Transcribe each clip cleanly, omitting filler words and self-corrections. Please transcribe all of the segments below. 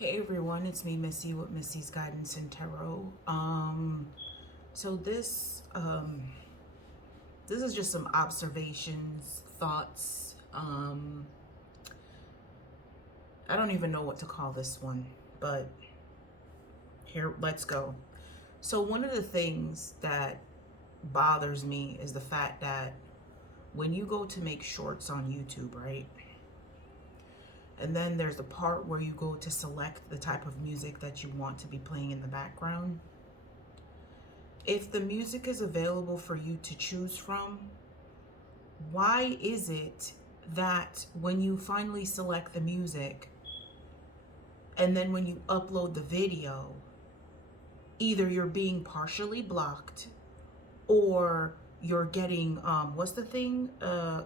Hey everyone, it's me Missy with Missy's Guidance and Tarot. So this is just some observations, thoughts. I don't even know what to call this one, but here, let's go. So one of the things that bothers me is the fact that when you go to make shorts on YouTube, right? And then there's the part where you go to select the type of music that you want to be playing in the background. If the music is available for you to choose from, why is it that when you finally select the music and then when you upload the video, either you're being partially blocked or you're getting, what's the thing?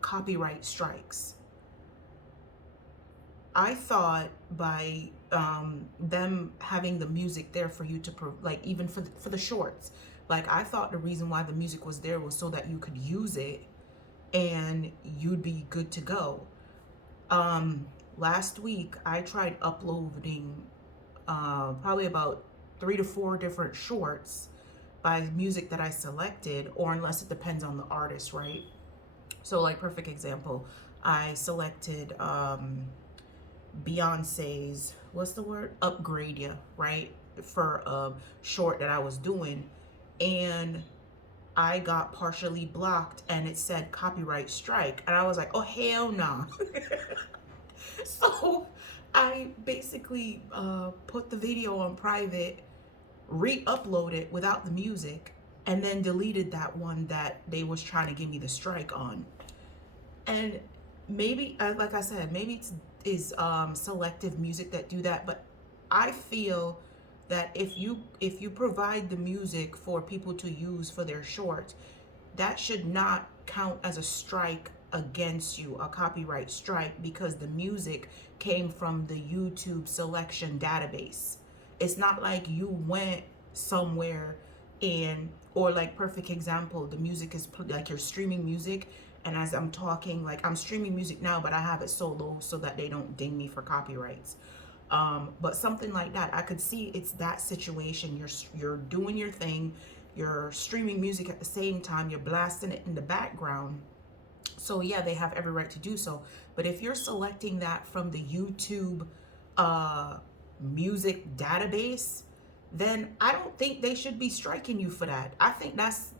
Copyright strikes. I thought by them having the music there for you to like even for the shorts, like I thought the reason why the music was there was so that you could use it and you'd be good to go. Last week I tried uploading probably about 3 to 4 different shorts by music that I selected, or unless it depends on the artist, right? So like perfect example, I selected Beyonce's, what's the word? Upgrade Ya, right? For a short that I was doing. And I got partially blocked and it said copyright strike. And I was like, oh, hell no. So I basically put the video on private, re-upload it without the music, and then deleted that one that they was trying to give me the strike on. And maybe, like I said, maybe it's is selective music that do that, but I feel that if you provide the music for people to use for their short, that should not count as a strike against you, a copyright strike, because the music came from the YouTube selection database. It's not like you went somewhere and, or like perfect example, the music is like you're streaming music, and as I'm talking, like I'm streaming music now, but I have it so low so that they don't ding me for copyrights. But something like that, I could see it's that situation. You're doing your thing, you're streaming music at the same time, you're blasting it in the background. So yeah, they have every right to do so. But if you're selecting that from the YouTube uh, music database, then I don't think they should be striking you for that. I think that's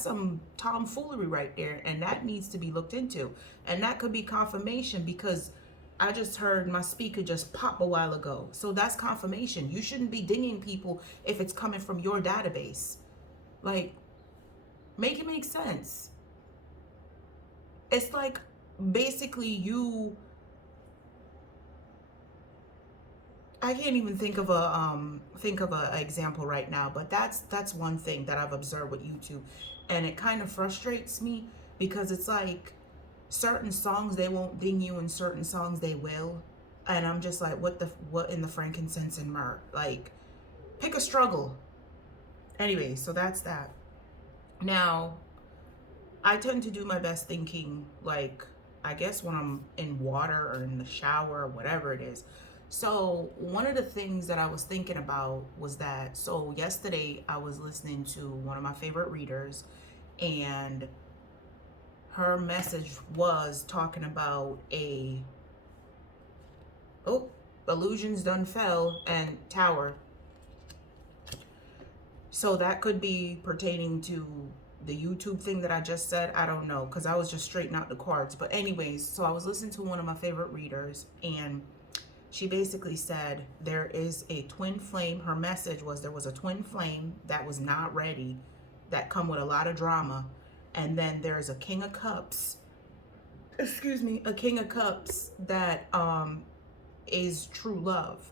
some tomfoolery right there, and that needs to be looked into. And that could be confirmation, because I just heard my speaker just pop a while ago. So that's confirmation. You shouldn't be dinging people if it's coming from your database. Like, make it make sense. It's like basically you, I can't even think of a example right now, but that's one thing that I've observed with YouTube, and it kind of frustrates me, because it's like certain songs they won't ding you and certain songs they will, and I'm just like, what in the frankincense and myrrh? Like, pick a struggle. Anyway, so that's that. Now, I tend to do my best thinking, like, I guess when I'm in water or in the shower or whatever it is. So, one of the things that I was thinking about was that, so yesterday I was listening to one of my favorite readers, and her message was talking about oh, illusions done fell and tower. So that could be pertaining to the YouTube thing that I just said. I don't know, because I was just straightening out the cards. But anyways, so I was listening to one of my favorite readers, and she basically said there is a twin flame. Her message was there was a twin flame that was not ready, that come with a lot of drama. And then there's a king of cups, excuse me, a king of cups that is true love.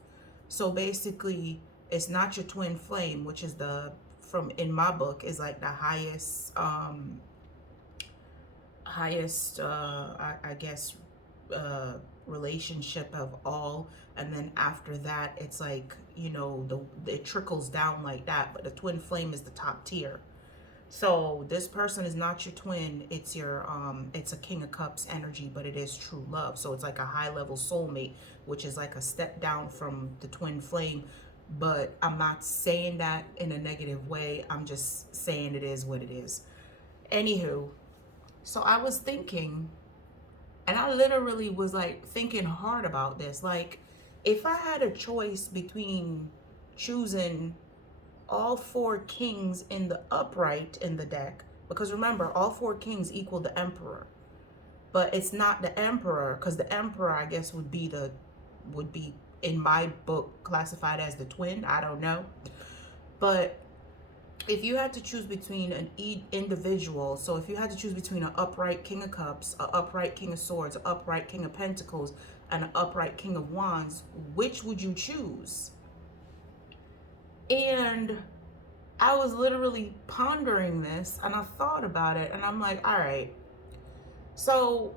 So basically, it's not your twin flame, which is the, from in my book, is like the highest I guess relationship of all. And then after that, it's like, you know, it trickles down like that, but the twin flame is the top tier. So this person is not your twin. It's your it's a King of Cups energy, but it is true love. So it's like a high level soulmate, which is like a step down from the twin flame. But I'm not saying that in a negative way. I'm just saying it is what it is. Anywho, so I was thinking, and I literally was like thinking hard about this. Like, if I had a choice between choosing all four kings in the upright in the deck, because remember, all four kings equal the emperor, but it's not the emperor, because the emperor, I guess, would be in my book classified as the twin. I don't know. But if you had to choose between an individual, so if you had to choose between an upright King of Cups, an upright King of Swords, an upright King of Pentacles, and an upright King of Wands, which would you choose? And I was literally pondering this, and I thought about it, and I'm like, all right, so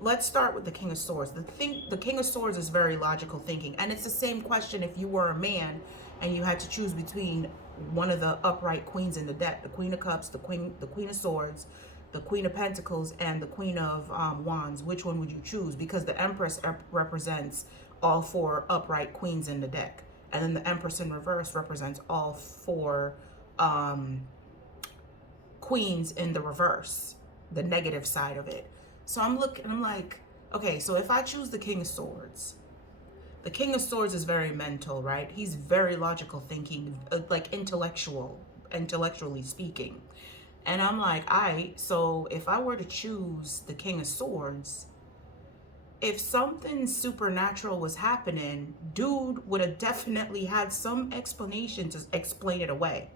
let's start with the King of Swords. The King of Swords is very logical thinking, and it's the same question if you were a man and you had to choose between one of the upright queens in the deck, the Queen of Cups, the Queen of Swords, the Queen of Pentacles, and the Queen of Wands. Which one would you choose? Because the Empress represents all four upright queens in the deck, and then the Empress in reverse represents all four queens in the reverse, the negative side of it. So I'm looking, I'm like, okay, so if I choose the King of Swords, the King of Swords is very mental, right? He's very logical thinking, like intellectually speaking. And I'm like, all right, so if I were to choose the King of Swords, if something supernatural was happening, dude would have definitely had some explanation to explain it away.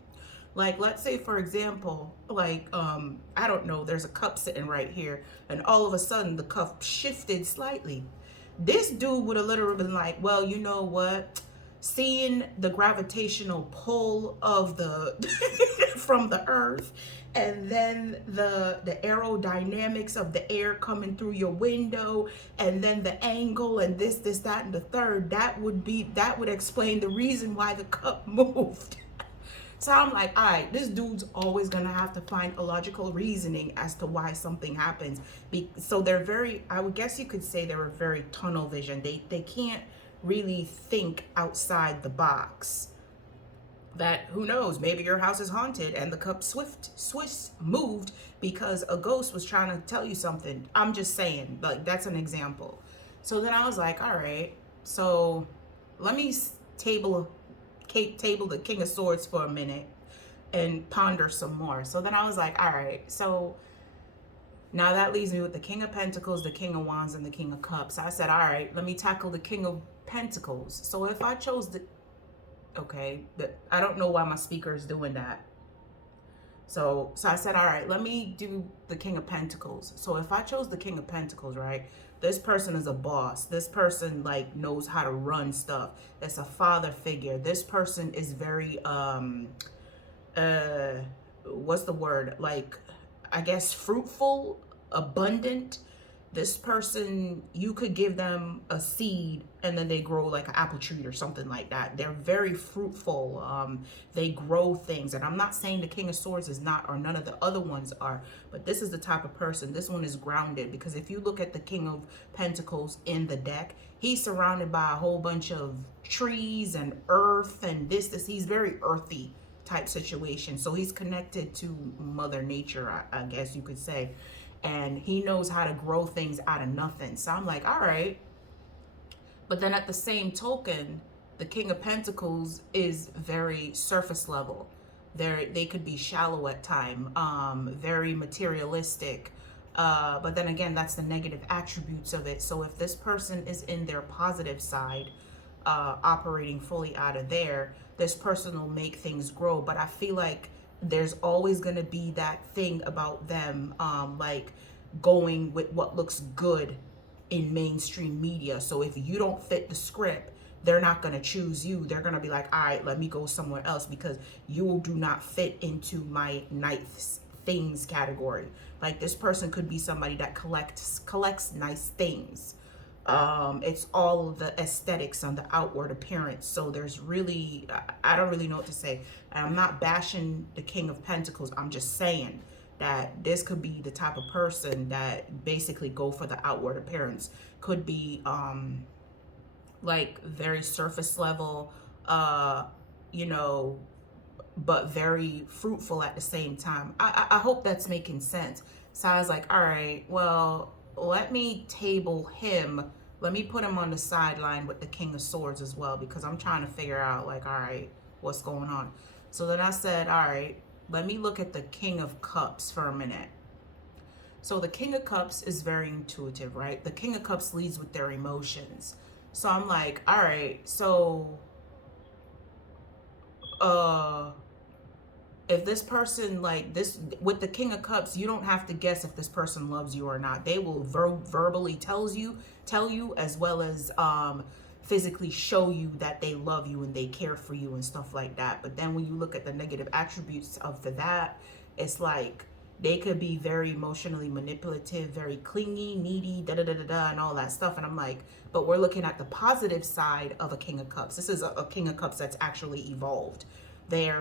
Like, let's say, for example, like, I don't know, there's a cup sitting right here, and all of a sudden the cup shifted slightly. This dude would have literally been like, well, you know what? Seeing the gravitational pull of the from the earth, and then the aerodynamics of the air coming through your window, and then the angle, and this, that, and the third, that would explain the reason why the cup moved. So I'm like, all right, this dude's always gonna have to find a logical reasoning as to why something happens. So they're very, I would guess you could say they were very tunnel vision. They can't really think outside the box. That, who knows, maybe your house is haunted and the cup swift moved because a ghost was trying to tell you something. I'm just saying, like, that's an example. So then I was like, all right, so let me table the King of Swords for a minute and ponder some more. So then I was like, all right, so now that leaves me with the King of Pentacles, the King of Wands, and the King of Cups. I said, all right, let me tackle the King of Pentacles. So if I chose okay, but I don't know why my speaker is doing that. So I said, all right, let me do the King of Pentacles. So if I chose the King of Pentacles, right, this person is a boss. This person, like, knows how to run stuff. It's a father figure. This person is very, what's the word? Like, I guess fruitful, abundant. This person, you could give them a seed and then they grow like an apple tree or something like that. They're very fruitful. They grow things. And I'm not saying the King of Swords is not, or none of the other ones are, but this is the type of person. This one is grounded, because if you look at the King of Pentacles in the deck, he's surrounded by a whole bunch of trees and earth and this. He's very earthy type situation. So he's connected to Mother Nature, I guess you could say. And he knows how to grow things out of nothing. So I'm like, all right. But then at the same token, the King of Pentacles is very surface level. They could be shallow at time, very materialistic. But then again, that's the negative attributes of it. So if this person is in their positive side, operating fully out of there, this person will make things grow. But I feel like there's always going to be that thing about them, like going with what looks good in mainstream media. So if you don't fit the script, they're not going to choose you. They're going to be like, all right, let me go somewhere else because you do not fit into my nice things category. Like, this person could be somebody that collects nice things. It's all of the aesthetics on the outward appearance. So there's really, I don't really know what to say. And I'm not bashing the King of Pentacles. I'm just saying that this could be the type of person that basically go for the outward appearance. Could be like very surface level, you know, but very fruitful at the same time. I hope that's making sense. So I was like, all right, well, let me table him. Let me put him on the sideline with the King of Swords as well, because I'm trying to figure out, like, all right, what's going on. So then I said, all right, let me look at the King of Cups for a minute. So the King of Cups is very intuitive, right? The King of Cups leads with their emotions. So I'm like, all right, so if this person, like this, with the King of Cups, you don't have to guess if this person loves you or not. They will verbally tell you, as well as physically show you that they love you and they care for you and stuff like that. But then when you look at the negative attributes of that, it's like they could be very emotionally manipulative, very clingy, needy, da da da da da, and all that stuff. And I'm like, but we're looking at the positive side of a King of Cups. This is a King of Cups that's actually evolved. They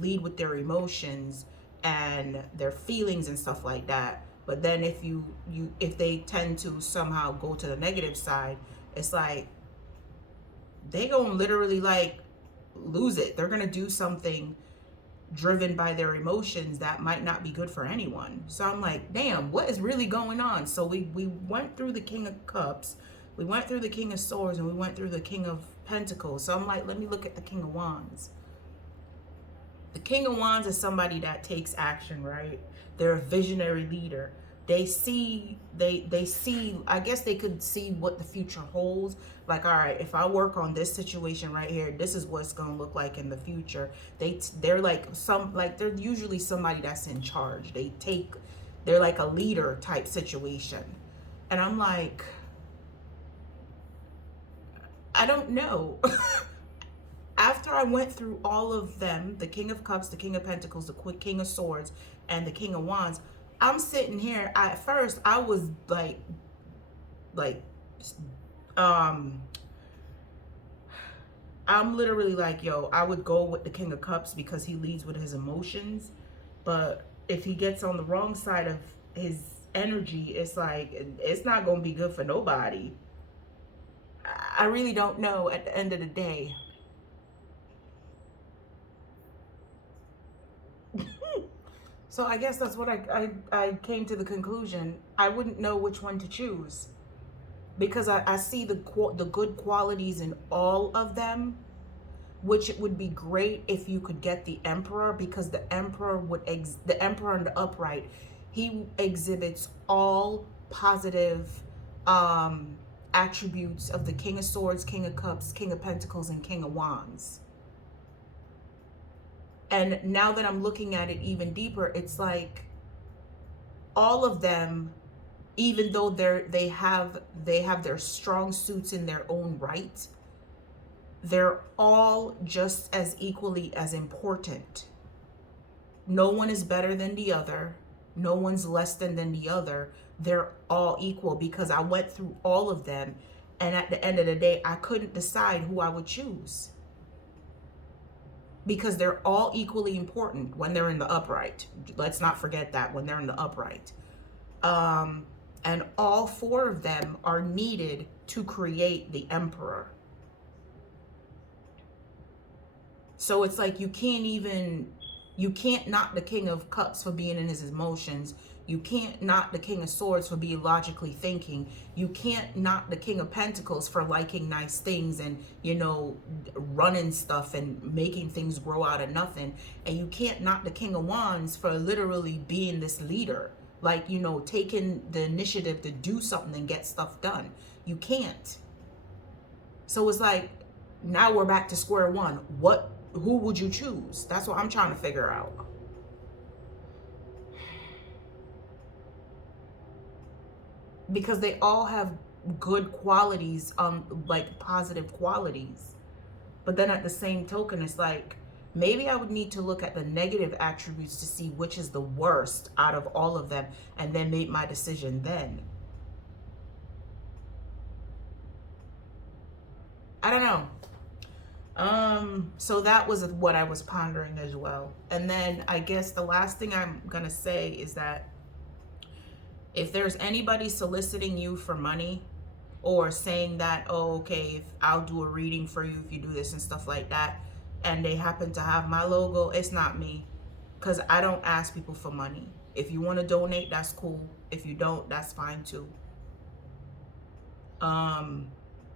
lead with their emotions and their feelings and stuff like that. But then if they tend to somehow go to the negative side, it's like they gonna literally like lose it. They're gonna do something driven by their emotions that might not be good for anyone. So I'm like, damn, what is really going on? So we went through the King of Cups, we went through the King of Swords, and we went through the King of Pentacles. So I'm like, let me look at the King of Wands. The King of Wands is somebody that takes action, right? They're a visionary leader. They see, I guess they could see what the future holds. Like, all right, if I work on this situation right here, this is what's going to look like in the future. They're like they're usually somebody that's in charge. They're like a leader type situation. And I'm like, I don't know. After I went through all of them, the King of Cups, the King of Pentacles, the King of Swords, and the King of Wands, I'm sitting here. At first, I was like, I'm literally like, yo, I would go with the King of Cups because he leads with his emotions. But if he gets on the wrong side of his energy, it's like, it's not going to be good for nobody. I really don't know at the end of the day. So I guess that's what I came to the conclusion. I wouldn't know which one to choose, because I see the good qualities in all of them, which it would be great if you could get the Emperor, because the Emperor the Emperor in the upright, he exhibits all positive attributes of the King of Swords, King of Cups, King of Pentacles, and King of Wands. And now that I'm looking at it even deeper, it's like all of them, even though they have their strong suits in their own right, they're all just as equally as important. No one is better than the other. No one's less than the other. They're all equal, because I went through all of them, and at the end of the day, I couldn't decide who I would choose, because they're all equally important when they're in the upright. Let's not forget that, when they're in the upright. And all four of them are needed to create the Emperor. So it's like you can't knock the King of Cups for being in his emotions. You can't knock the King of Swords for being logically thinking. You can't knock the King of Pentacles for liking nice things and, you know, running stuff and making things grow out of nothing. And you can't knock the King of Wands for literally being this leader, like, you know, taking the initiative to do something and get stuff done. You can't. So it's like, now we're back to square one. Who would you choose? That's what I'm trying to figure out. Because they all have good qualities, like positive qualities. But then at the same token, it's like, maybe I would need to look at the negative attributes to see which is the worst out of all of them, and then make my decision then. I don't know. So that was what I was pondering as well. And then I guess the last thing I'm gonna say is that if there's anybody soliciting you for money or saying that, oh, okay, if I'll do a reading for you if you do this and stuff like that, and they happen to have my logo, it's not me, because I don't ask people for money. If you want to donate, that's cool. If you don't, that's fine too.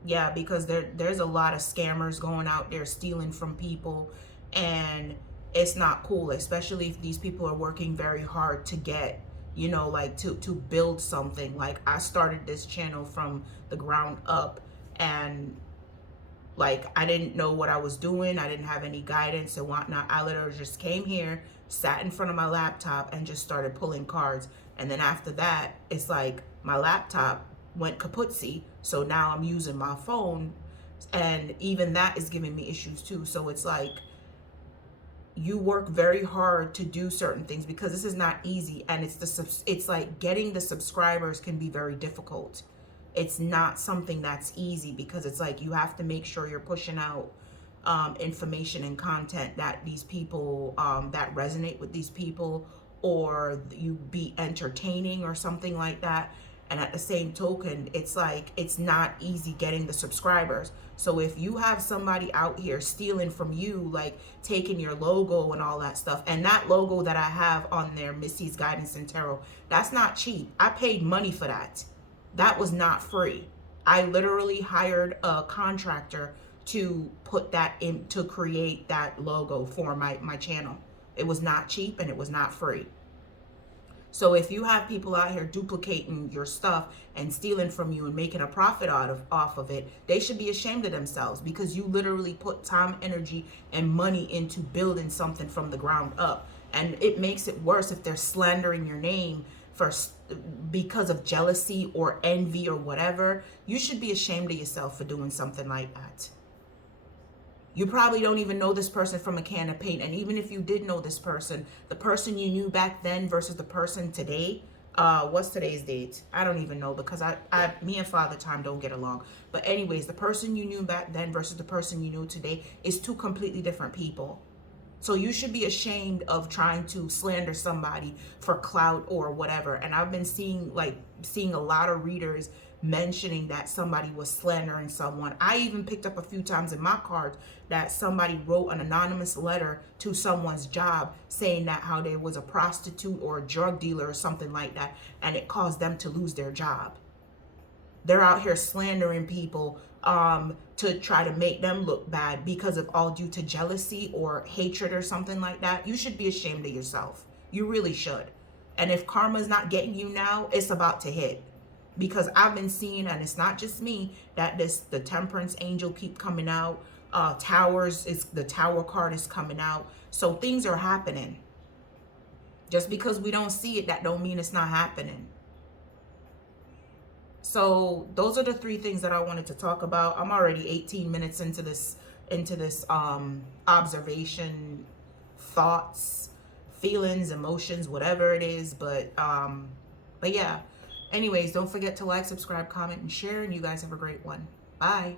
Yeah, because there's a lot of scammers going out there stealing from people, and it's not cool, especially if these people are working very hard to get, you know, like to build something. Like, I started this channel from the ground up, and like, I didn't know what I was doing. I didn't have any guidance and whatnot. I literally just came here, sat in front of my laptop, and just started pulling cards. And then after that, it's like my laptop went kaputzi. So now I'm using my phone, and even that is giving me issues too. So it's like, you work very hard to do certain things because this is not easy, and it's like getting the subscribers can be very difficult. It's not something that's easy because it's like you have to make sure you're pushing out information and content that these people that resonate with these people, or you be entertaining or something like that. And at the same token, it's like, it's not easy getting the subscribers. So if you have somebody out here stealing from you, like taking your logo and all that stuff, and that logo that I have on there, Missy's Guidance and Tarot, that's not cheap. I paid money for that. That was not free. I literally hired a contractor to put that in, to create that logo for my channel. It was not cheap, and it was not free. So if you have people out here duplicating your stuff and stealing from you and making a profit off of it, they should be ashamed of themselves, because you literally put time, energy, and money into building something from the ground up. And it makes it worse if they're slandering your name because of jealousy or envy or whatever. You should be ashamed of yourself for doing something like that. You probably don't even know this person from a can of paint. And even if you did know this person, the person you knew back then versus the person today, what's today's date? I don't even know, because me and Father Time don't get along. But anyways, the person you knew back then versus the person you know today is two completely different people. So you should be ashamed of trying to slander somebody for clout or whatever. And I've been seeing a lot of readers mentioning that somebody was slandering someone. I even picked up a few times in my cards that somebody wrote an anonymous letter to someone's job saying that how there was a prostitute or a drug dealer or something like that, and it caused them to lose their job. They're out here slandering people to try to make them look bad because of all due to jealousy or hatred or something like that. You should be ashamed of yourself. You really should. And if karma's not getting you now, it's about to hit. Because I've been seeing, and it's not just me, that the Temperance Angel keep coming out. The Tower card is coming out. So things are happening. Just because we don't see it, that don't mean it's not happening. So those are the three things that I wanted to talk about. I'm already 18 minutes into this observation, thoughts, feelings, emotions, whatever it is. But yeah. Anyways, don't forget to like, subscribe, comment, and share. And you guys have a great one. Bye.